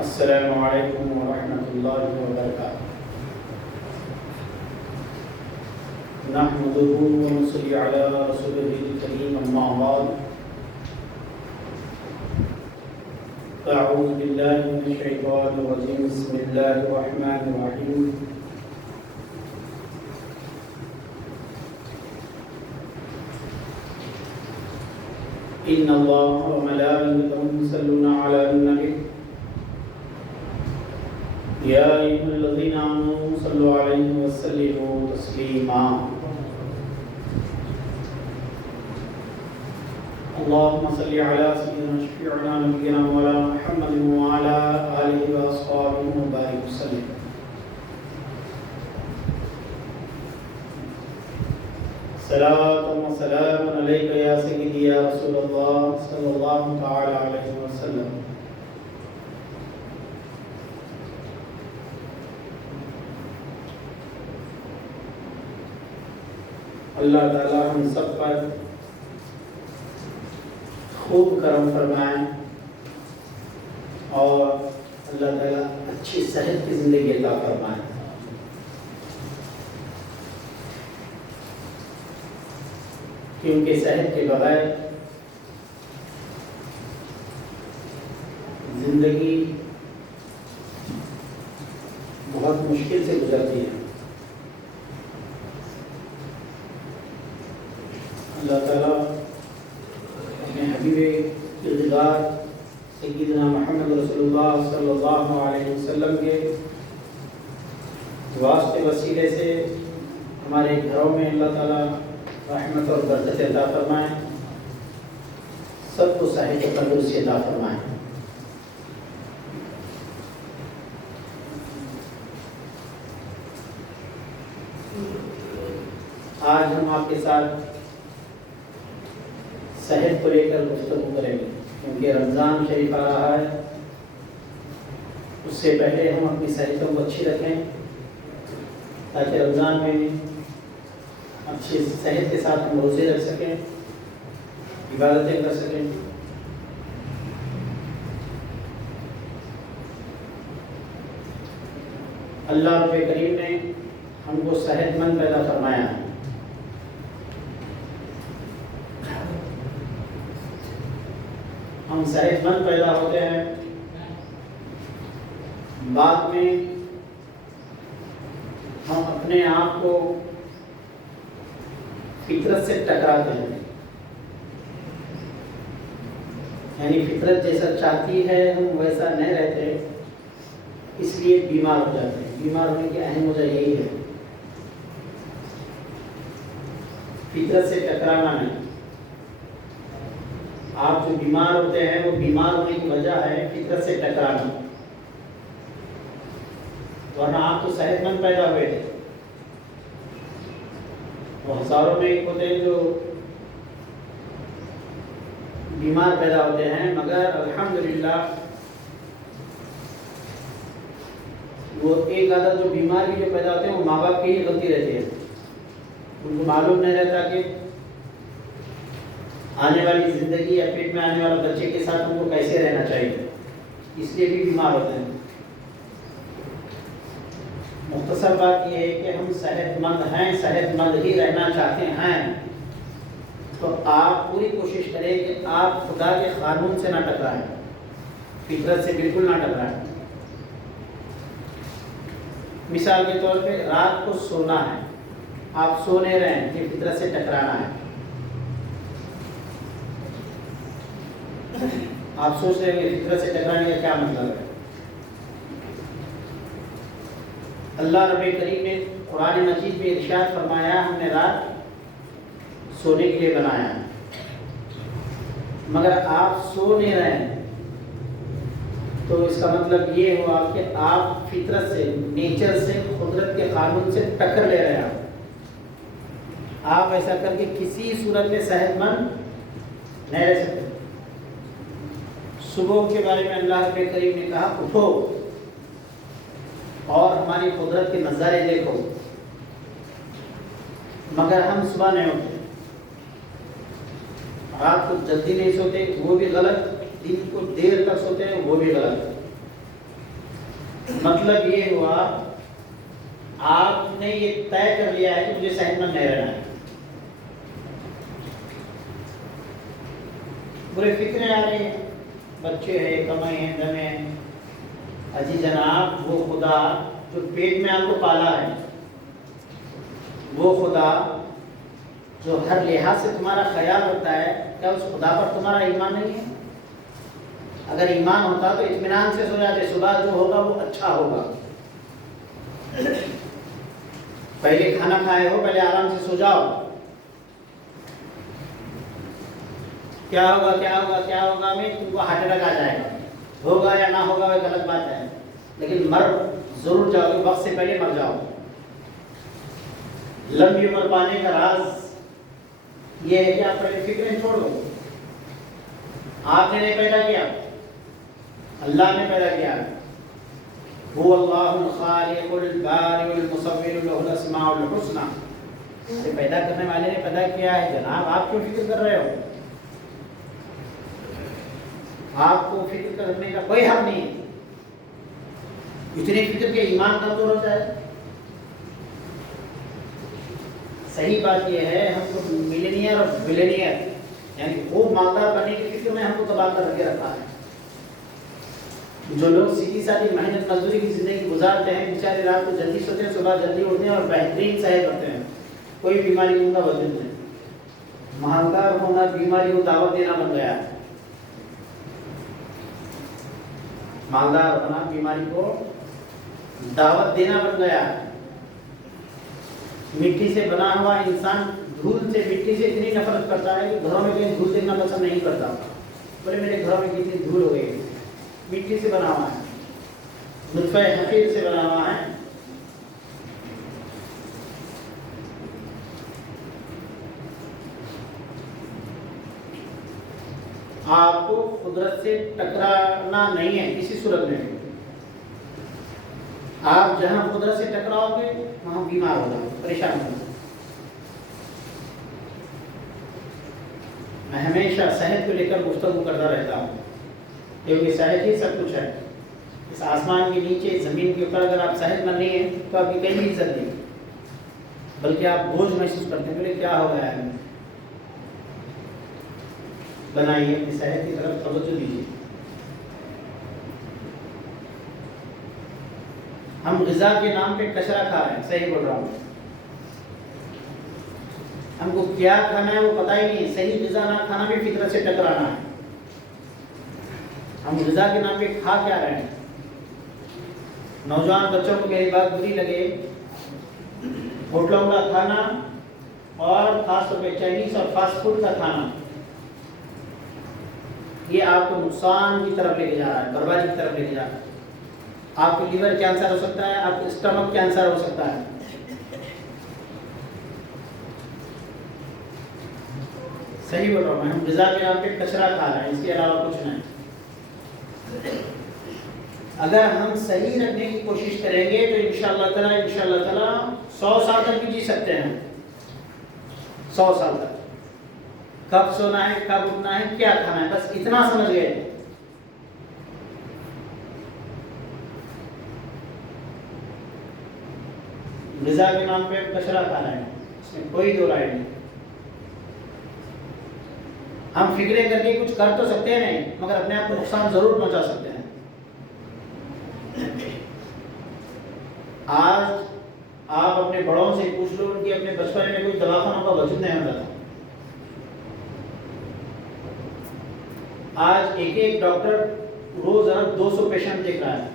السلام علیکم ورحمۃ اللہ وبرکاتہ۔ نحمده ونصلي على رسوله الكريم، اما بعد، اعوذ باللہ من الشیطان الرجیم، بسم اللہ الرحمن الرحیم۔ ان اللہ وملائکته یصلون علی النبی یا ایھا الذین آمنوا صلوا علیہ وسلموا تسلیما۔ اللهم صل على سيدنا شفيعنا نبينا مولانا محمد وعلى آله وأصحابه وبارك وسلم۔ صلاة وسلام عليك يا سيدي يا رسول الله صلى الله تعالى عليه وسلم۔ اللہ تعالی ہم سب پر خوب کرم فرمائیں اور اللہ تعالیٰ اچھی صحت کی زندگی عطا فرمائیں۔ کیونکہ صحت کے بغیر زندگی بہت مشکل سے گزرتی ہے۔ اللہ تعالیٰ اپنے حبیب کردگار سیدنا محمد رسول اللہ صلی اللہ علیہ وسلم کے واسطے وسیلے سے ہمارے گھروں میں اللہ تعالیٰ رحمت اور برکت عطا فرمائیں، سب کو صحت و تندرستی عطا فرمائیں۔ آج ہم آپ کے ساتھ صحت کو لے کر گفتگو کریں گے، کیونکہ رمضان شریف آ رہا ہے۔ اس سے پہلے ہم اپنی صحتوں کو اچھی رکھیں تاکہ رمضان میں اچھی صحت کے ساتھ ہم روزے رکھ سکیں، عبادتیں کر سکیں۔ اللہ رب کریم نے ہم کو صحت مند پیدا فرمایا ہے۔ ہم صحت مند پیدا ہوتے ہیں، بعد میں ہم اپنے آپ کو فطرت سے ٹکراتے ہیں، یعنی فطرت جیسا چاہتی ہے ہم ویسا نہیں رہتے، اس لیے بیمار ہو جاتے ہیں۔ بیمار ہونے کی اہم وجہ یہی ہے، فطرت سے ٹکرانا نہیں۔ آپ جو بیمار ہوتے ہیں وہ بیمار ہونے کی وجہ ہے فطرت سے ٹکرانا، ورنہ آپ تو صحت مند پیدا ہوئے تھے۔ وہ ہزاروں میں ایک ہوتے ہیں جو بیمار پیدا ہوتے ہیں، مگر الحمدللہ وہ ایک آدھا جو بیمار بھی جو پیدا ہوتے ہیں وہ ماں باپ کی ہی غلطی رہتی ہے۔ ان کو معلوم نہیں رہتا کہ آنے والی زندگی یا پیٹ میں آنے والے بچے کے ساتھ ان کو کیسے رہنا چاہیے، اس لیے بھی بیمار ہوتے ہیں۔ مختصر بات یہ ہے کہ ہم صحت مند ہیں، صحت مند ہی رہنا چاہتے ہیں، تو آپ پوری کوشش کریں کہ آپ خدا کے قانون سے نہ ٹکرائیں، فطرت سے بالکل نہ ٹکرائیں۔ مثال کے طور پہ رات کو سونا ہے، آپ سو نہیں رہے ہیں، یہ فطرت سے ٹکرانا ہے۔ آپ سوچ رہے ہیں فطرت سے ٹکرانے کا کیا مطلب ہے؟ اللہ رب کریم نے قرآن مجید میں ارشاد فرمایا ہم نے رات سونے کے لیے بنایا ہے، مگر آپ سو نہیں رہے ہیں، تو اس کا مطلب یہ ہوا کہ آپ فطرت سے، نیچر سے، قدرت کے قانون سے ٹکر لے رہے ہیں۔ آپ ایسا کر کے کسی صورت میں صحت مند نہیں رہ سکتے۔ صبح کے بارے میں اللہ رب کریم نے کہا اٹھو اور ہماری قدرت کے نظارے دیکھو، مگر ہم صبح نہیں اٹھتے، رات کو جلدی نہیں سوتے وہ بھی غلط، دن کو دیر تک سوتے ہیں وہ بھی غلط۔ مطلب یہ ہوا آپ نے یہ طے کر لیا ہے کہ مجھے صحت مند نہیں رہنا ہے. برے فکریں آ رہی ہیں, بچے ہیں, کمائیں ہیں, دمے ہیں. اجی جناب وہ خدا جو پیٹ میں آپ کو پالا ہے, وہ خدا جو ہر لحاظ سے تمہارا خیال رکھتا ہے, کیا اس خدا پر تمہارا ایمان نہیں ہے؟ اگر ایمان ہوتا تو اطمینان سے سو جاتے, صبح جو ہوگا وہ اچھا ہوگا. پہلے کھانا کھائے ہو, پہلے آرام سے سو جاؤ. کیا ہوگا کیا ہوگا کیا ہوگا میں تم کو ہارٹ اٹیک آ جائے گا, ہوگا یا نہ ہوگا وہ غلط بات ہے, لیکن مر ضرور جاؤ گے, وقت سے پہلے مر جاؤ. لمبی عمر پانے کا راز یہ ہے کہ آپ پہلے فکریں چھوڑ دو. آپ نے نہیں پیدا کیا, اللہ نے پیدا کیا. هو اللہ الخالق البارئ المصور له الاسماء الحسنى. پیدا کرنے والے نے پیدا کیا ہے. جناب آپ کیوں فکر کر رہے ہو؟ آپ کو فکر کرنے کا کوئی حق نہیں. اتنی فکر کے ایمان کمزور ہوتا ہے. صحیح بات یہ ہے, ہم کو ملینئر اور بلینئر یعنی خوب مالدار بننے کی فکر میں ہم کو تباہ کر کے رکھا ہے. جو لوگ سیدھی سادھی محنت مزدوری کی زندگی گزارتے ہیں, بیچارے رات کو جلدی سوتے ہیں, صبح جلدی اٹھتے ہیں اور بہترین صحت رکھتے ہیں, کوئی بیماری ان کا وجود نہیں. مالدار ہونا بیماری کو دعوت دینا بن گیا ہے. مالدار ہونا بیماری کو دعوت دینا بن گیا ہے. مٹی سے بنا ہوا انسان دھول سے, مٹی سے اتنی نفرت کرتا ہے کہ گھروں میں کہیں دھول دیکھنا پسند نہیں کرتا. بولے میرے گھروں میں کتنی دھول ہو گئی. مٹی سے بنا ہوا ہے, نطفہ حقیر سے بنا ہوا ہے. آپ کو قدرت سے ٹکرانا نہیں ہے کسی صورت میں. آپ جہاں قدرت سے ٹکراؤ گے وہاں بیمار ہو جاؤ, پریشان ہو جاؤ. میں ہمیشہ صحت کو لے کر گفتگو کرتا رہتا ہوں, کیونکہ صحت ہی سب کچھ ہے. اس آسمان کے نیچے, زمین کے اوپر اگر آپ صحت مند نہیں ہیں تو آپ کی کہیں بھی عزت نہیں, بلکہ آپ بوجھ محسوس کرتے ہیں. بولے کیا ہو گیا ہے. بنائیے اپنی صحت کی طرف توجہ دیجیے. ہم غذا کے نام پہ کچرا کھا رہے ہیں, صحیح بول رہا ہوں. ہم کو کیا کھانا ہے وہ پتہ ہی نہیں. صحیح غذا نہ کھانا بھی فطرت سے ٹکرانا ہے. ہم غذا کے نام پہ کھا کیا رہے ہیں. نوجوان بچوں کو میری بات بری لگے, ہوٹلوں کا کھانا اور خاص طور پہ چائنیز اور فاسٹ فوڈ کا کھانا, یہ آپ کو نقصان کی طرف لے کے جا رہا ہے, بربادی کی طرف لے کے جا رہا ہے. آپ کے لیور کینسر ہو سکتا ہے, آپ کے اسٹمک کینسر ہو سکتا ہے. صحیح بول رہا ہوں میں. ہم غذا کے نام پہ کچرا کھا رہے ہیں, اس کے علاوہ کچھ نہیں. اگر ہم صحیح رکھنے کی کوشش کریں گے تو انشاءاللہ تعالی 100 سال تک بھی جی سکتے ہیں. 100 سال تک. کب سونا ہے, کب اٹھنا ہے, کیا کھانا ہے, بس اتنا سمجھ گئے. غذا کے نام پہ کچرا کھا رہے ہیں, اس میں کوئی دو رائے نہیں. ہم فکریں کر کے کچھ کر تو سکتے ہیں نہیں, مگر اپنے آپ کو نقصان ضرور پہنچا سکتے ہیں. آج آپ اپنے بڑوں سے پوچھ لو, ان کی اپنے بچپن میں کوئی دواخانوں کا وجود نہیں ہوتا تھا. آج ایک ایک ڈاکٹر روز 200 پیشنٹ دیکھ رہا ہے,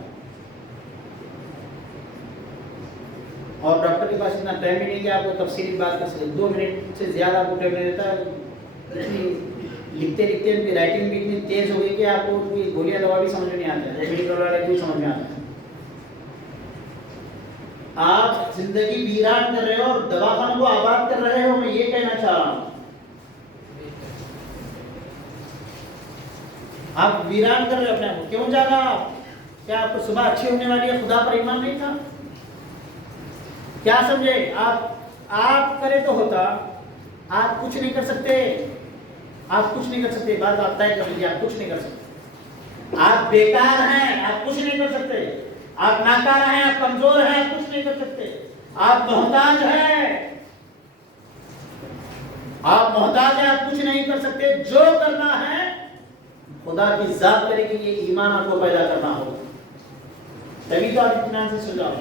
اور ڈاکٹر کے پاس اتنا ٹائم ہی نہیں کہ آپ کو تفصیلی بات کر سکے. 2 منٹ سے زیادہ آپ کو ٹائم نہیں دیتا ہے. لکھتے لکھتے ان کی رائٹنگ بھی اتنی تیز ہو گئی کہ آپ کو ان کی گولیاں دوا بھی سمجھ میں نہیں آتا ہے, میڈیکل والا کوئی سمجھ میں آتا ہے. آپ زندگی ویران کر رہے ہو اور دواخانوں کو آباد کر رہے ہو. میں یہ کہنا چاہ رہا ہوں, آپ ویران کر رہے ہو اپنے آپ کو. کیوں جاگا آپ؟ کیا آپ کو صبح اچھی ہونے والی ہے؟ خدا پر ایمان نہیں تھا کیا سمجھے آپ کرے تو ہوتا. آپ کچھ نہیں کر سکتے, آپ کچھ نہیں کر سکتے. بات آپ طے کر لیجیے, آپ کچھ نہیں کر سکتے. آپ بیکار ہیں, آپ کچھ نہیں کر سکتے. آپ ناکارہ ہیں، آپ کمزور ہیں، آپ کچھ نہیں کر سکتے، آپ محتاج ہیں، آپ محتاج ہیں، آپ کچھ نہیں کر سکتے. جو کرنا ہے خدا کی ذات کرے گی. یہ ایمان آپ کو پیدا کرنا ہوگا، تبھی تو آپ اطمینان سے سو جاؤ.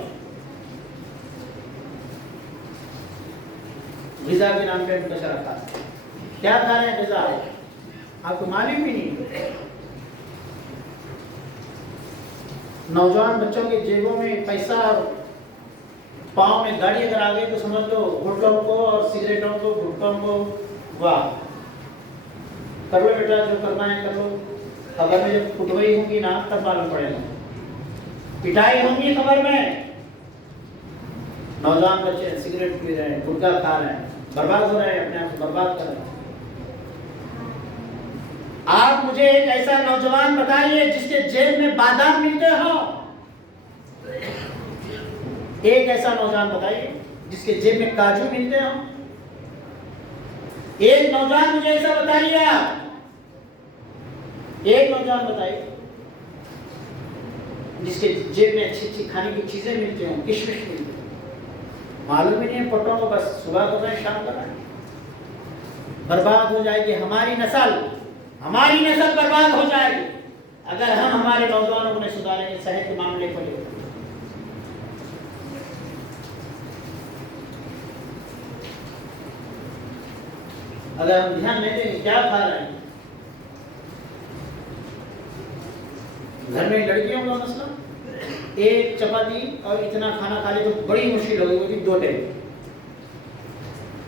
غذا کے نام پہ کچھ رکھا ہے، کیا کھا رہے ہیں غذا آپ کو معلوم بھی نہیں. نوجوان بچوں کے جیبوں میں پیسہ اور پاؤں میں گاڑی اگر آ گئی تو سمجھ لو گٹکوں کو اور سگریٹوں کو گٹکوں کو واہ کر لو بیٹا، جو کرنا ہے کر لو. خبر میں جب کٹوائی ہوں گی نا تب معلوم پڑے گا، پٹائی ہوں گی خبر میں. نوجوان بچے سگریٹ پی رہے ہیں، گٹکا کھا رہے ہیں، برباد ہو رہے ہیں، اپنے آپ کو برباد کر رہے ہیں. آپ مجھے ایک ایسا نوجوان بتائیے جس کے جیب میں بادام ملتے ہوں. ایک ایسا نوجوان بتائیے جس کے جیب میں کاجو ملتے ہوں. ایک نوجوان مجھے ایسا بتائیے، آپ ایک نوجوان بتائیے جس کے جیب میں اچھی اچھی کھانے کی چیزیں ملتی ہوں، کشمش ملتی ہوں. معلوم ہی نہیں ہے، پٹوں کو بس صبح کر رہے ہیں شام کر رہے ہیں. برباد ہو جائے گی ہماری نسل، ہماری نسل برباد ہو جائے گی اگر ہم ہمارے نوجوانوں کو نہیں سدھاریں گے. صحت کے معاملے کو لے اگر ہم دھیان نہیں دیں گے کیا کھا رہے ہیں. گھر میں لڑکیوں کا مسئلہ، ایک چپاتی اور اتنا کھانا کھا لے تو بڑی مشکل ہوگی، وہ بھی 2 ٹائم.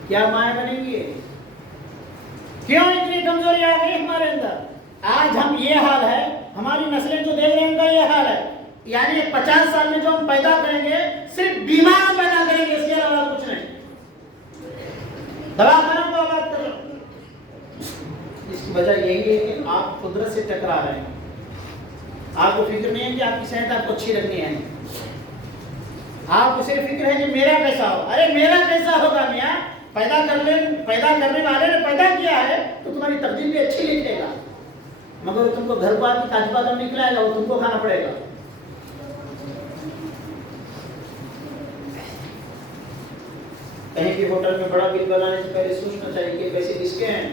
کیا مائیں بنیں گی؟ کیوں اتنی کمزوری آ گئی ہمارے اندر؟ آج ہم یہ حال ہے، ہماری نسلیں جو دیکھ رہے ہیں ان کا یہ حال ہے. یعنی 50 سال میں جو ہم پیدا کریں گے صرف بیمار پیدا کریں گے، اس کے علاوہ کچھ نہیں. دواخانوں کو آباد کرو. اس کی وجہ یہی ہے کہ آپ قدرت سے ٹکرا رہے ہیں. آپ کو فکر نہیں ہے کہ آپ کی صحت آپ کو اچھی رکھنی ہے، آپ کو صرف فکر ہے کہ میرا کیسا ہو. ارے میرا کیسا ہوگا میاں؟ پیدا کرنے والے نے پیدا کیا ہے تو تمہاری تقدیر بھی اچھی لکھے گا، مگر تم کو گھر بات کی تاج بادام نہیں کھلائے گا، وہ تم کو کھانا پڑے گا. کہیں بھی ہوٹل میں بڑا بل بنانے سے پہلے سوچنا چاہیے کہ پیسے کس کے ہیں.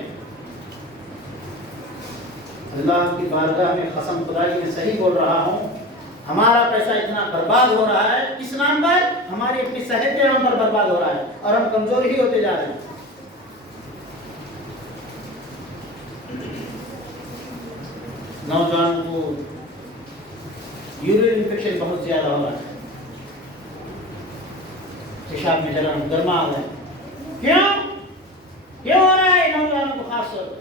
اللہ کی بارگاہ میں قسم خدائی میں صحیح بول رہا ہوں، ہمارا پیسہ اتنا برباد ہو رہا ہے کس نام پر؟ ہماری اپنی صحت کے نام پر برباد ہو رہا ہے اور ہم کمزور ہی ہوتے جا رہے ہیں. نوجوان کو یورین انفیکشن بہت زیادہ ہو رہا ہے، پیشاب میں جلن، گرما آ رہا ہے. کیوں ہو رہا ہے نوجوان کو؟ خاص طور پر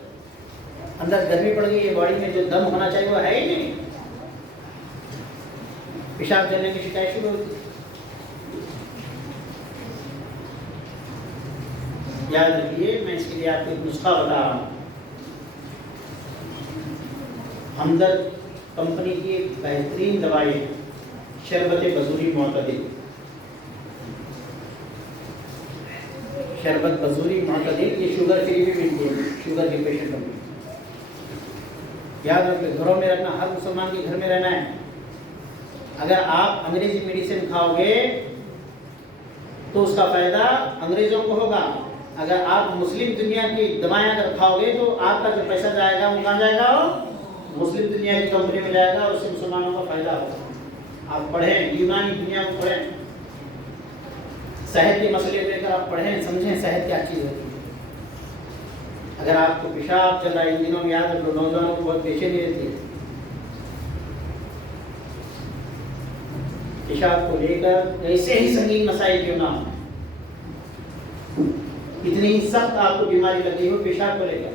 اندر گرمی پڑ گئی ہے، باڈی میں جو دم ہونا چاہیے وہ ہے ہی نہیں، پیشاب جلنے کی شکایت شروع ہوتی. یاد رکھیے، میں اس کے لیے آپ کو ایک نسخہ بتا رہا ہوں. ہمدرد کمپنی کی ایک بہترین دوائی ہے شربت بزوری معتدل. شربت بزوری معتدل یہ شوگر فری بھی ملتی ہے شوگر کے پیشنٹوں میں. یاد رکھیں، گھروں میں رکھنا، ہر مسلمان کے گھر میں رہنا ہے. اگر آپ انگریزی میڈیسن کھاؤ گے تو اس کا فائدہ انگریزوں کو ہوگا. اگر آپ مسلم دنیا کی دوائیں اگر کھاؤ گے تو آپ کا جو پیسہ جائے گا وہ کہاں جائے گا؟ مسلم دنیا کی کمپنی میں جائے گا اور اس سے مسلمانوں کا فائدہ ہوگا. آپ پڑھیں، یونانی دنیا کو پڑھیں، صحت کے مسئلے لے کر آپ پڑھیں، سمجھیں صحت کیا چیز ہوتی ہے. اگر آپ کو پیشاب چل رہا ہے ان دنوں میں، یاد رکھو نوجوانوں کو بہت پیچیدگی رہتی ہے. پیشاب کو لے کر ایسے ہی سنگین مسائل کیوں نہ ہو، اتنی سخت آپ کو بیماری لگی ہو پیشاب کو لے کر،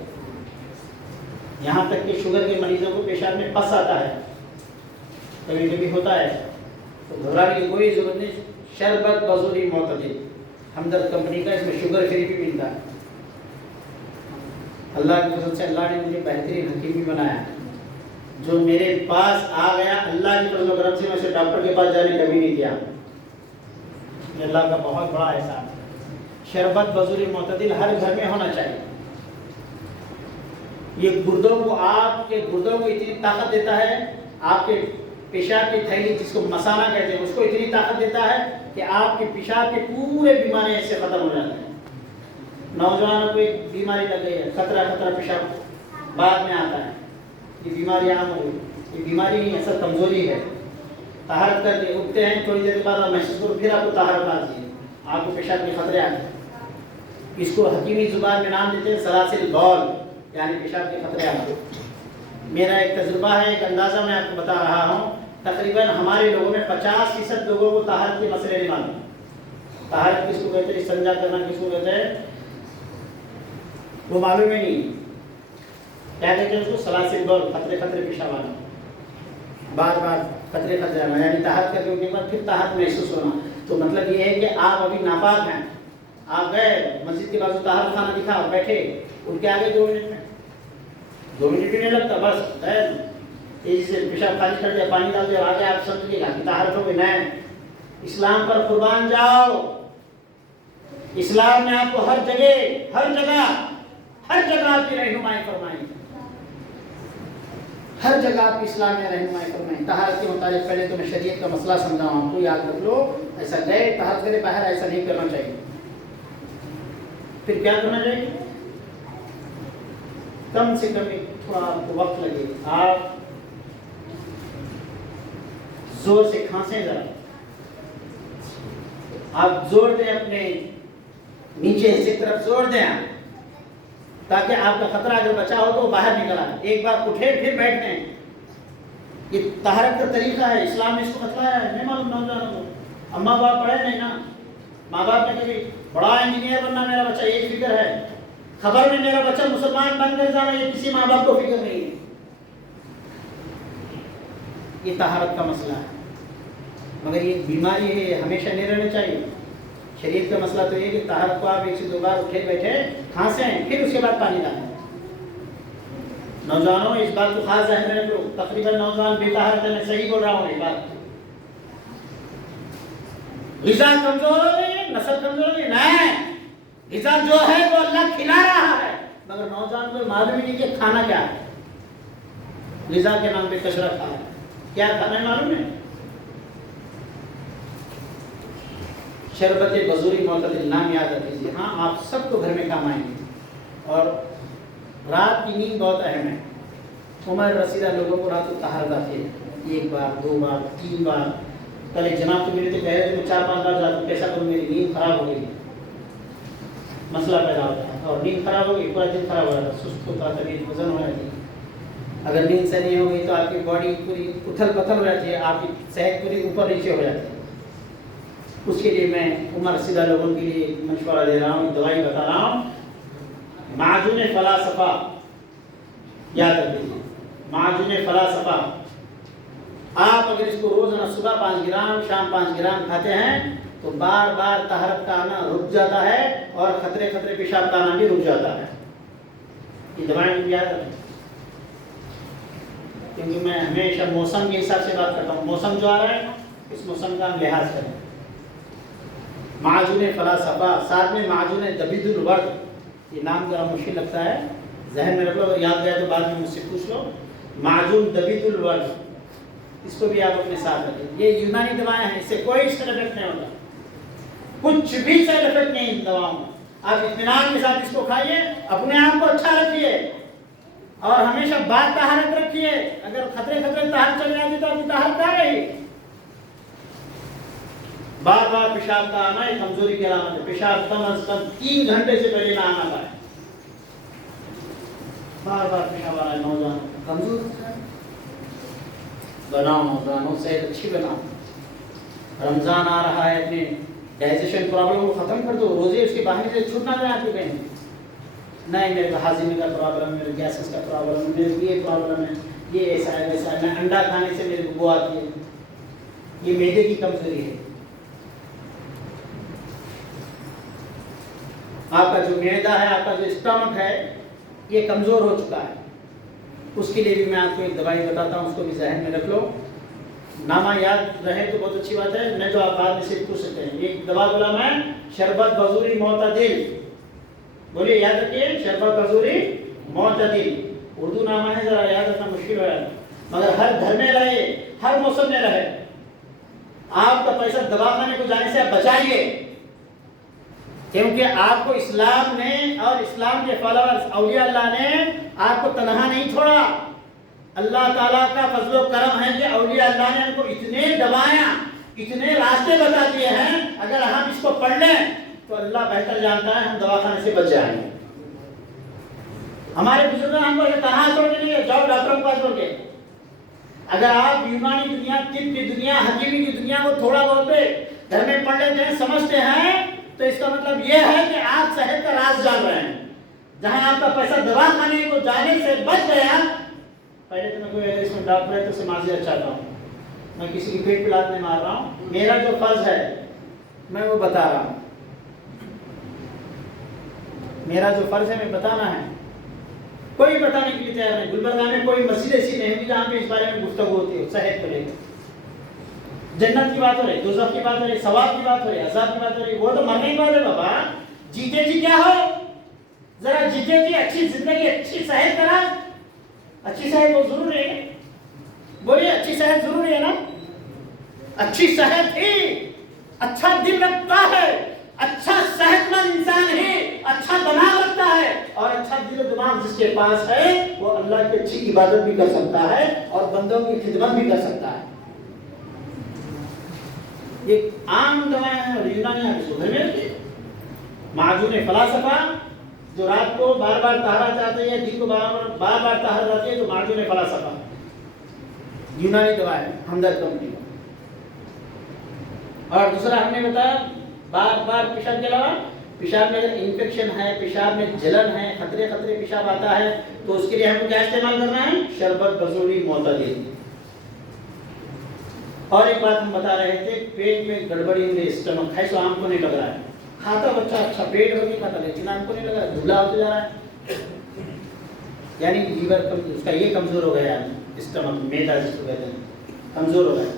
یہاں تک کہ شوگر کے مریضوں کو پیشاب میں پس آتا ہے، کبھی کبھی ہوتا ہے، تو گھبرانے کی کوئی ضرورت نہیں. شربت بزوری معتدل ہمدرد کمپنی کا، اس میں شوگر فری بھی ملتا ہے. اللہ کی فضل سے اللہ نے مجھے بہترین حکیم بھی بنایا. جو میرے پاس آ گیا اللہ کی فضل و کرم سے، میں اسے ڈاکٹر کے پاس جانے کبھی نہیں کیا. یہ اللہ کا بہت بڑا احسان ہے. شربت بزوری معتدل ہر گھر میں ہونا چاہیے. یہ گردوں کو، آپ کے گردوں کو اتنی طاقت دیتا ہے، آپ کے پیشاب کی تھیلی جس کو مسانہ کہتے ہیں، اس کو اتنی طاقت دیتا ہے کہ آپ کے پیشاب کے پورے بیماریاں اس سے ختم ہو جاتے ہیں۔ نوجوانوں کو ایک بیماری لگ گئی ہے، خطرہ پیشاب بعد میں آتا ہے، یہ بیماری عام ہو گئی، یہ بیماری نہیں، اصل کمزوری ہے۔ طہارت کر کے اٹھتے ہیں، تھوڑی دیر بعد آپ محسوس کرو پھر آپ کو طہارت آتی ہے، آپ کو پیشاب کے خطرے آتے ہیں۔ اس کو حکیمی زبان میں نام دیتے ہیں سلاسل بول، یعنی پیشاب کے خطرے آتے ہیں۔ میرا ایک تجربہ ہے، ایک اندازہ میں آپ کو بتا رہا ہوں، تقریباً ہمارے لوگوں میں 50% لوگوں کو طہارت کے مسئلے نہیں معلوم۔ طہارت کس کو کہتے ہیں، استنجا کرنا کس کو کہتے ہیں، وہ معلوم ہی نہیں۔ کیا کہتے ہیں اس کو، سلاسل بول، خطرے پیشاب آنا، بار بار خطرے آنا، یعنی طہارت کر کے بعد پھر طہارت محسوس ہونا۔ تو مطلب یہ ہے کہ آپ ابھی ناپاک ہیں، آپ گئے مسجد کے بازو طہارت خانہ دکھا، بیٹھے، ان کے آگے 2 منٹ میں، 2 منٹ بھی نہیں لگتا، بس تیزی سے پیشاب خارج کر دیا، پانی ڈال دیا، آگے آپ سمجھیے گا کہ طہارت ہو گئی۔ نہیں، اسلام پر قربان جاؤ، اسلام نے آپ کو ہر جگہ آپ کی رہنمائی فرمائی، ہر جگہ آپ کی اسلام نے رہنمائی فرمائی۔ طہارت کے متعلق پہلے تو میں شریعت کا مسئلہ سمجھاؤں، آپ کو یاد رکھ لو، ایسا گئے طہارت کرے باہر، ایسا نہیں کرنا چاہیے۔ پھر کیا کرنا چاہیے، کم سے کم تھوڑا آپ کو وقت لگے، آپ زور سے کھانسیں، ذرا آپ زور دیں، اپنے نیچے حصے کی طرف زور دیں، تاکہ آپ کا خطرہ اگر بچا ہو تو وہ باہر نکل آئے۔ ایک بار اٹھے پھر بیٹھتے ہیں، یہ طہارت کا طریقہ ہے، اسلام نے اس کو بتلایا ہے۔ نہیں معلوم نوجوانوں کو، اماں باپ پڑھے نہیں نا، ماں باپ نے کبھی بڑا انجینئر بننا میرا بچہ، یہ فکر ہے، خبر میں میرا بچہ مسلمان بن کر جانا، یہ کسی ماں باپ کو فکر نہیں ہے۔ یہ طہارت کا مسئلہ ہے، مگر یہ بیماری ہے، یہ ہمیشہ نہیں رہنا چاہیے۔ شریعت کا مسئلہ تو یہ کہ طہارت کو آپ 1 سے 2 بار اٹھے بیٹھے کھانسیں، پھر اس کے بعد پانی ڈالیں۔ نوجوانوں اس بات کو خاص ذہن میں رکھو، تقریباً نوجوان بے طہارت ہے، میں صحیح بول رہا ہوں یہ بات۔ غذا کمزور ہو گئی، نسل کمزور ہو گئی، نہیں، غذا جو ہے وہ اللہ کھلا رہا ہے، مگر نوجوان کو معلوم ہی نہیں کہ کھانا کیا ہے۔ غذا کے نام پہ کچرا کھا ہے، کیا کھانا ہے معلوم ہے؟ شربت بزوری معتدل، نام یاد رکھیے، ہاں آپ سب کو گھر میں کام آئیں گے۔ اور رات کی نیند بہت اہم ہے، عمر رسیدہ لوگوں کو رات کو طہارت آتی ہے، 1 بار 2 بار 3 بار۔ کل ایک جناب تو میرے تو کہہ رہے تھے میں 4-5 بار جاتا ہوں، کیسا کروں، میری نیند خراب ہو گئی، مسئلہ پیدا ہوتا ہے، اور نیند خراب ہو گئی پورا دن خراب ہو جاتا ہے، سست ہوتا ہے، طبیعت وزن ہو جاتی ہے۔ اگر نیند سے نہیں ہو گئی تو آپ کی باڈی پوری اتھل پتھل ہو جاتی ہے، آپ کی صحت پوری اوپر نیچے ہو جاتی ہے۔ اس کے لیے میں عمر رسیدہ لوگوں کے لیے مشورہ دے رہا ہوں، دوائی بتا رہا ہوں، معجون فلاسفہ یاد رکھ لیجیے، معجون فلاسفہ۔ آپ اگر اس کو روزانہ صبح 5 گرام شام 5 گرام کھاتے ہیں تو بار بار طہارت کا آنا رک جاتا ہے، اور خطرے پیشاب کا آنا بھی رک جاتا ہے۔ یہ دوائیں یاد رکھیں، کیونکہ میں ہمیشہ موسم کے حساب سے بات کرتا ہوں، موسم جو آ رہا ہے اس موسم کا ہم لحاظ کریں۔ معجون فلاسفہ، ساتھ میں معجون دبید الورد، یہ نام ذرا مشکل لگتا ہے، ذہن میں رکھ لو، اگر یاد گیا تو بعد میں مجھ سے پوچھ لو۔ معجون دبید الورد، اس کو بھی آپ اپنے ساتھ رکھیں۔ یہ یونانی دوائیں ہیں، اس سے کوئی سائڈ افیکٹ نہیں ہوتا، کچھ بھی سائڈ افیکٹ نہیں ان دواؤں میں۔ آپ اطمینان کے ساتھ اس کو کھائیے، اپنے آپ کو اچھا رکھیے، اور ہمیشہ بات طہارت رکھیے۔ اگر خطرے طہارت چل جاتی تو آپ کی طہارت کہاں رہی؟ بار بار پیشاب کا آنا ایک کمزوری کی علامت ہے، پیشاب کم از کم 3 گھنٹے سے پہلے نہ آنا پائے۔ بار بار پیشاب آ رہا ہے، نوجوان کمزور بناؤ، نوجوانوں صحت اچھی بناؤ۔ رمضان آ رہا ہے، اپنے ڈائجیشن پرابلم کو ختم کر دو، روزے اس کے باہر سے چھوٹنا جائے آپ کے کہیں، نہیں میرے کو ہاضمے کا پرابلم، میرے گیسز کا پرابلم، میرے کو یہ پرابلم ہے، یہ ایسا ہے ویسا ہے، میں انڈا کھانے سے میرے کو بو آتی ہے، یہ معدے کی کمزوری ہے۔ آپ کا جو معدہ ہے، آپ کا جو اسٹمک ہے، یہ کمزور ہو چکا ہے، اس کے لیے بھی میں آپ کو ایک دوائی بتاتا ہوں، اس کو بھی ذہن میں رکھ لو، نامہ یاد رہے تو بہت اچھی بات ہے، نہیں تو آپ بعد میں سے پوچھ سکتے ہیں۔ ایک دوا بولا میں، شربت بزوری معتدل، بولیے یاد رکھیے، شربت بزوری معتدل، اردو نامہ ہے، ذرا یاد رکھنا مشکل ہو جاتا ہے، مگر ہر گھر میں رہے، ہر ہر موسم میں رہے. آپ کا پیسہ دواخانے کو جانے سے آپ بچائیے، کیونکہ آپ کو اسلام نے اور اسلام کے فالوورز اولیاء اللہ نے آپ کو تنہا نہیں چھوڑا. اللہ تعالیٰ کا فضل و کرم ہے کہ اولیاء اللہ نے ان کو اتنے دوائیں، اتنے راستے بتا دیے ہیں، اگر ہم اس کو پڑھ لیں تو اللہ بہتر جانتا ہے ہم دواخانے سے بچ جائیں گے. ہمارے بزرگ ہم کو تنہا چھوڑ کے نہیں جاؤ ڈاکٹروں کے پاس چھوڑ کے. اگر آپ یونانی دنیا، طب کی دنیا، حکیمی کی دنیا کو تھوڑا بہت گھر میں پڑھ لیتے ہیں، سمجھتے ہیں، تو اس کا مطلب یہ ہے کہ آپ صحت کا راز جان رہے ہیں. جہاں آپ کا پیسہ دواخانے کو جانے سے بچ گیا. پہلے تو میں کوئی اس میں ڈاکٹر ہے تو سے معذرت چاہتا ہوں، میں کسی کی پیٹ پہ لات نہیں مار رہا ہوں. میرا جو فرض ہے میں وہ بتا رہا ہوں. میرا جو فرض ہے میں بتانا ہے. کوئی بتانے کے لیے تیار نہیں. گلبرگہ میں کوئی مسجد ایسی نہیں ہوگی جہاں پہ اس بارے میں گفتگو ہوتی ہے صحت کو لے کر. جنت کی بات ہو رہی، دوزخ کی بات ہو رہی، ثواب کی بات ہو رہی، عذاب کی بات ہو رہی. وہ تو مرنے کی بات ہے بابا. جیتے جی کیا ہو؟ ذرا جیتے جی اچھی زندگی، اچھی صحت کرا. اچھی صحت وہ ضروری ہے. بولیے اچھی صحت ضروری ہے نا. اچھی صحت ہی اچھا دل رکھتا ہے. اچھا صحت مند انسان ہی اچھا دماغ رکھتا ہے. اور اچھا دل و دماغ جس کے پاس ہے وہ اللہ کی اچھی عبادت بھی کر سکتا ہے اور بندوں کی خدمت بھی کر سکتا ہے. یہ عام دوائیں ہیں اور یونانی آپ کو گھر میں رکھیے. معجون فلاسفہ جو رات کو بار بار طہارا چاہتے ہیں، دن کو بار بار طہارا جاتی ہے، تو معجون فلاسفہ یونانی دوائیں ہمدرد کمپنی. اور دوسرا ہم نے بتایا بار بار پیشاب کے علاوہ، پیشاب میں اگر انفیکشن ہے، پیشاب میں جلن ہے، خطرے پیشاب آتا ہے، تو اس کے لیے ہم کو کیا استعمال کرنا ہے؟ شربت بزوری معتدل. اور ایک بات ہم بتا رہے تھے، پیٹ میں گڑبڑی ہوئی، اسٹمک ہے، سو آم کو نہیں لگ رہا ہے. کھاتا بچہ اچھا پیٹ ہو کے کھاتا، لیکن آم کو نہیں لگ رہا ہے، دبلا ہوتے جا رہا ہے. یعنی لیور اس کا یہ کمزور ہو گیا، اسٹمک میدا جس کو کہتے ہیں کمزور ہو گیا.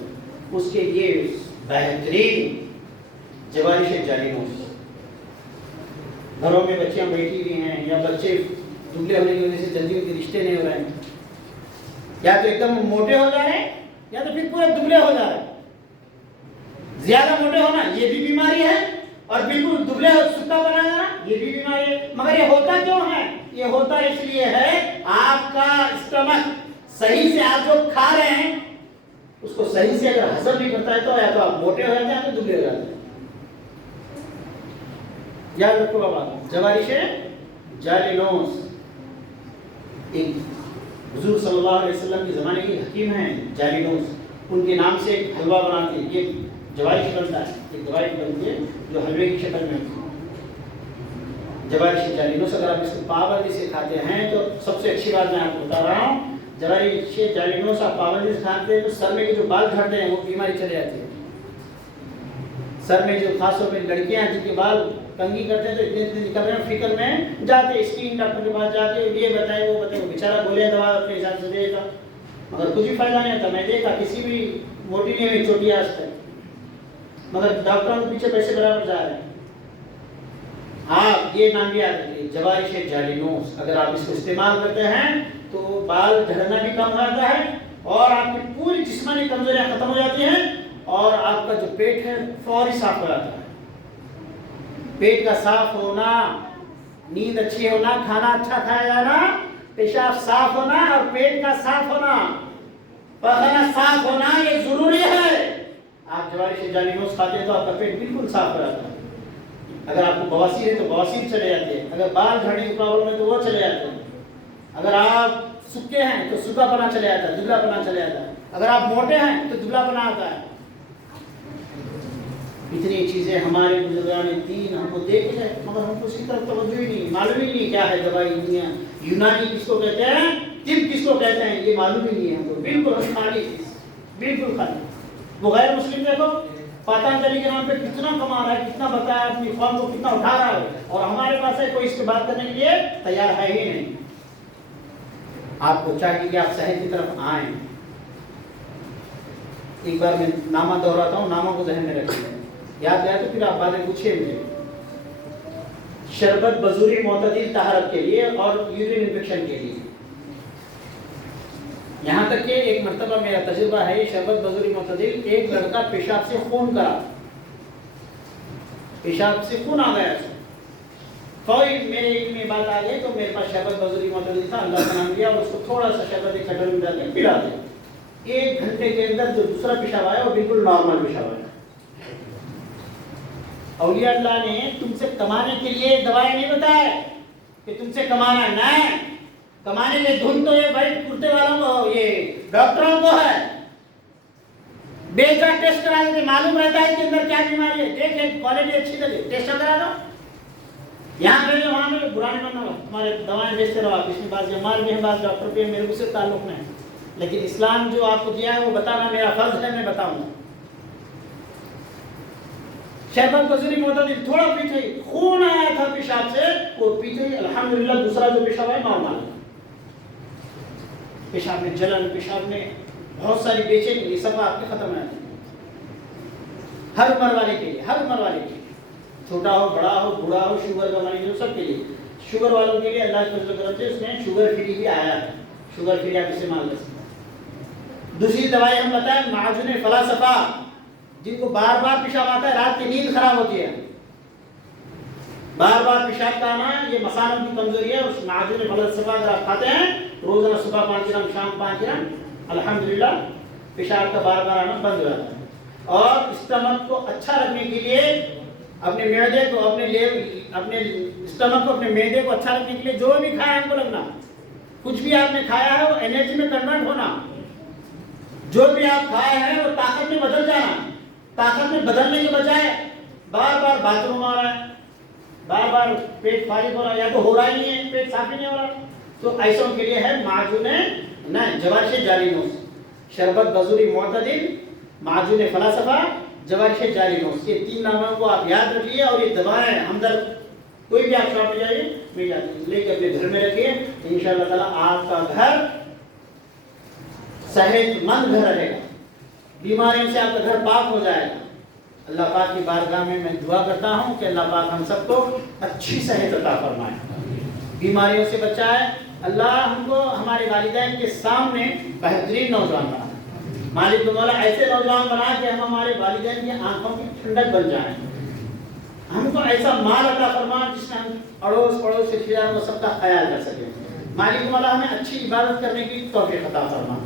اس کے لیے بہترین جوارش جالینوس. گھروں میں بچیاں بیٹھی ہوئی ہیں یا بچے دبلے ہونے کی وجہ سے جلدی ان کے رشتے نہیں ہو رہے ہیں، یا تو ایک دم موٹے ہو جا رہے ہیں یا تو پھر پورے دبلے ہو جا رہے ہیں. زیادہ موٹے ہونا یہ بھی بیماری ہے، اور بالکل دبلے سکا بنا جانا یہ بھی بیماری ہے. مگر یہ ہوتا کیوں ہے؟ یہ ہوتا اس لیے ہے آپ کا اسٹمک صحیح سے آپ جو کھا رہے ہیں اس کو صحیح سے اگر ہضم نہیں کرتا ہے تو یا تو آپ موٹے ہو جاتے ہیں یا تو دبلے ہو جاتے ہیں. یاد رکھو بابا، جوارش جالینوس ایک حضور صلی اللہ علیہ وسلم کے زمانے کے حکیم ہیں جالینوس. ان کے نام سے ایک حلوہ بناتے ہیں. یہ جوارش بنتا ہے، ایک دوائی بنتی ہے جو حلوے کی شکل میں ہوتی ہے. جوارش جالینوس اگر آپ اس کو پابندی سے کھاتے ہیں تو سب سے اچھی بات میں آپ کو بتا رہا ہوں، جوارش جالینوس آپ پابندی سے کھاتے ہیں تو سر میں جو بال جھڑتے ہیں وہ بیماری چلے جاتی ہے. سر میں جو خاص طور پہ لڑکیاں جن کے بال کنگھی کرتے ہیں تو اتنے نکل رہے ہیں، فکر میں جاتے اسکین ڈاکٹر کے پاس جاتے یہ بتائے وہ بتائے، وہ بیچارہ بولے دوا اپنے حساب سے دے گا مگر کچھ بھی فائدہ نہیں ہوتا. میں دیکھا کسی بھی موٹی نہیں ہوئی چھوٹی آج تک، مگر ڈاکٹروں کے پیچھے پیسے برابر جا رہے ہیں. آپ یہ نام بھی یاد رکھیے جوارش جالینوس. اگر آپ اس کو استعمال کرتے ہیں تو بال جھڑنا بھی کم ہو جاتا ہے اور آپ کی پوری جسمانی کمزوریاں ختم ہو جاتی ہیں اور آپ کا جو پیٹ ہے فوری صاف ہو جاتا ہے. پیٹ کا صاف ہونا، نیند اچھی ہونا، کھانا اچھا کھایا جانا، پیشاب صاف ہونا اور پیٹ کا صاف ہونا، پخانہ صاف ہونا یہ ضروری ہے. آپ جوارش جالینوس کھاتے ہیں تو آپ کا پیٹ بالکل صاف ہو جاتا ہے. اگر آپ کو بواسیر ہے تو بواسیر چلے جاتے ہیں، اگر بال جھڑنے کی پرابلم ہے تو وہ چلے جاتے ہیں، اگر آپ سکے ہیں تو سکا پنا چلے جاتا ہے، دبلا پنا چلے جاتا ہے، اگر آپ موٹے ہیں تو دبلا پنا آتا ہے. اتنی چیزیں ہمارے بزرگان دین ہم کو دیکھ رہے مگر ہم کو اسی طرف توجہ ہی نہیں، معلوم ہی نہیں کیا ہے دوائی دنیا، یونانی کس کو کہتے ہیں، طب کس کو کہتے ہیں، یہ معلوم ہی نہیں ہے ہم کو. بالکل ہم خالی، بالکل خالی. وہ غیر مسلم دیکھو پتنجلی کے نام پہ کتنا کما رہا ہے، کتنا بتایا، اپنی قوم کو کتنا اٹھا رہا ہے، اور ہمارے پاس ہے کوئی اس پہ بات کرنے کے لیے تیار ہے ہی نہیں. آپ کو چاہیے کہ آپ صحت کی طرف آئیں. ایک بار میں نامہ دہراتا ہوں، ناموں کو ذہن میں رکھیے، یاد آیا تو پھر آپ باتیں پوچھیے مجھے. شربت بزوری معتدل طہارت کے لیے اور یورین انفیکشن کے لیے. یہاں تک کہ ایک مرتبہ میرا تجربہ ہے شربت بزرگ معتدل، ایک لڑکا پیشاب سے خون کرا، پیشاب سے خون آ گیا، فوری میرے علم میں بات آ گئی تو میرے پاس شربت بزرگ معتدل تھا، اللہ کا نام لیا اور اس کو تھوڑا سا شربت ایک کٹوری میں ڈال کے پلا دیا، 1 گھنٹے کے اندر جو دوسرا پیشاب آیا وہ بالکل نارمل پیشاب آیا۔ اولیاء اللہ نے تم سے کمانے کے لیے دوائیں نہیں بتائے کہ تم سے کمانا ہے، کمانے کے دھن تو یہ بھائی کرتے والوں کو، یہ ڈاکٹروں کو ہے، بے جا ٹیسٹ کرا دیتے، معلوم رہتا ہے کہ اندر کیا بیماری ہے، دیکھ کوالٹی اچھی لگے ٹیسٹ کرا دو، یہاں پہ وہاں پہ برا نہیں بننا، تمہارے دوائیں بیچتے رہو آپ، اس میں بعض بیمار بھی ہیں، بعض ڈاکٹر بھی ہیں، میرے کو سے تعلق نہیں، لیکن اسلام جو آپ کو دیا ہے وہ بتانا میرا فرض ہے، میں بتاؤں گا۔ شربت بزرگ معتدل تھوڑا پیچھے خون آیا تھا پیشاب سے، وہ پیچھے الحمدللہ دوسرا جو پیشاب ہے نارمل، پیشاب میں جلن، پیشاب میں بہت ساری بے چینی، یہ سب آپ کے ختم ہو جاتے ہیں۔ ہر عمر والے کے لیے، ہر عمر والے کے لیے، چھوٹا ہو بڑا ہو بوڑھا ہو، شوگر کا مریض ہو، سب کے لیے، شوگر والوں کے لیے اللہ کے فضل و کرم سے اس میں شوگر فری بھی آیا ہے، شوگر فری آپ استعمال کر سکتے ہیں۔ دوسری دوائی ہم بتائیں معجون فلاسفہ، جن کو بار بار پیشاب آتا ہے، رات کی نیند خراب ہوتی ہے، بار بار پیشاب کا آنا، یہ مثانوں کی کمزوری ہے، اس معجون فلاسفہ اگر آپ کھاتے ہیں روزانہ صبح 5 گرام شام 5 گرام، الحمدللہ پیشاب کا بار بار آنا بند ہو جاتا ہے۔ اور اسٹمک کو اچھا رکھنے کے لیے اپنے معدے کو، اپنے اسٹمک کو، اپنے معدے کو اچھا رکھنے کے لیے جو بھی کھایا ہم کو لگنا، کچھ بھی آپ نے کھایا ہے وہ انرجی میں کنورٹ ہونا، جو بھی آپ کھائے ہیں وہ طاقت میں بدل جانا، طاقت میں بدلنے کے بجائے بار بار باتھ روم آ رہا ہے، بار بار پیٹ فارغ ہو رہا ہے، یا تو ہو رہا ہی نہیں ہے، پیٹ صاف ہی نہیں ہو رہا، تو ایسوں کے لیے ہے معجون جوارش جاری نوش، شربت بزرگ معتدل، معجون فلاسفہ، جوارش جاری نوش، یہ 3 ناموں کو آپ یاد رکھیے، اور یہ دوائیں ہمدرد کوئی بھی آپ شاپ پہ جائیے مل جاتی ہے، لے کے اپنے گھر میں رکھیے، انشاءاللہ تعالیٰ آپ کا گھر صحت مند گھر رہے گا، بیماریوں سے آپ کا گھر پاک ہو جائے گا۔ اللہ پاک کی بارگاہ میں دعا کرتا ہوں کہ اللہ پاک ہم سب کو اچھی صحت عطا فرمائے، بیماریوں سے بچائے، اللہ ہم کو ہمارے والدین کے سامنے بہترین نوجوان بنا، مالک مولا ایسے نوجوان بنا کہ ہم ہمارے والدین کی آنکھوں کی ٹھنڈک بن جائیں، ہم کو ایسا مال عطا فرما جس میں ہم اڑوس پڑوس رشتہ داروں سب کا خیال کر سکیں، مالک مولا ہمیں اچھی عبادت کرنے کی توفیق عطا فرما،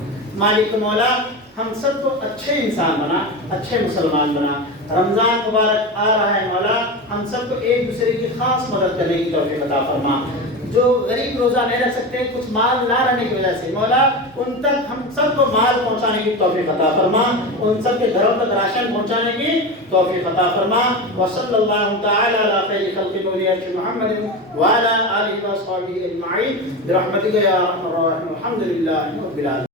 مالک مولا ہم سب کو اچھے انسان بنا، اچھے مسلمان بنا، رمضان مبارک آ رہا ہے مولا، ہم سب کو ایک دوسرے کی خاص مدد کرنے کی توفیق عطا فرما، جو غریب روزہ نہیں رکھ سکتے کچھ مال نہ رہنے کی وجہ سے مولا ان تک ہم سب کو مال پہنچانے کی توفیق عطا فرما، ان سب کے گھروں تک راشن پہنچانے کی توفیق عطا فرما، وصلی اللہ تعالی علی خیر خلق مولانا محمد وعلی آلہ وصحبہ اجمعین برحمتک یا ارحم الراحمین، الحمد للہ رب العالمین۔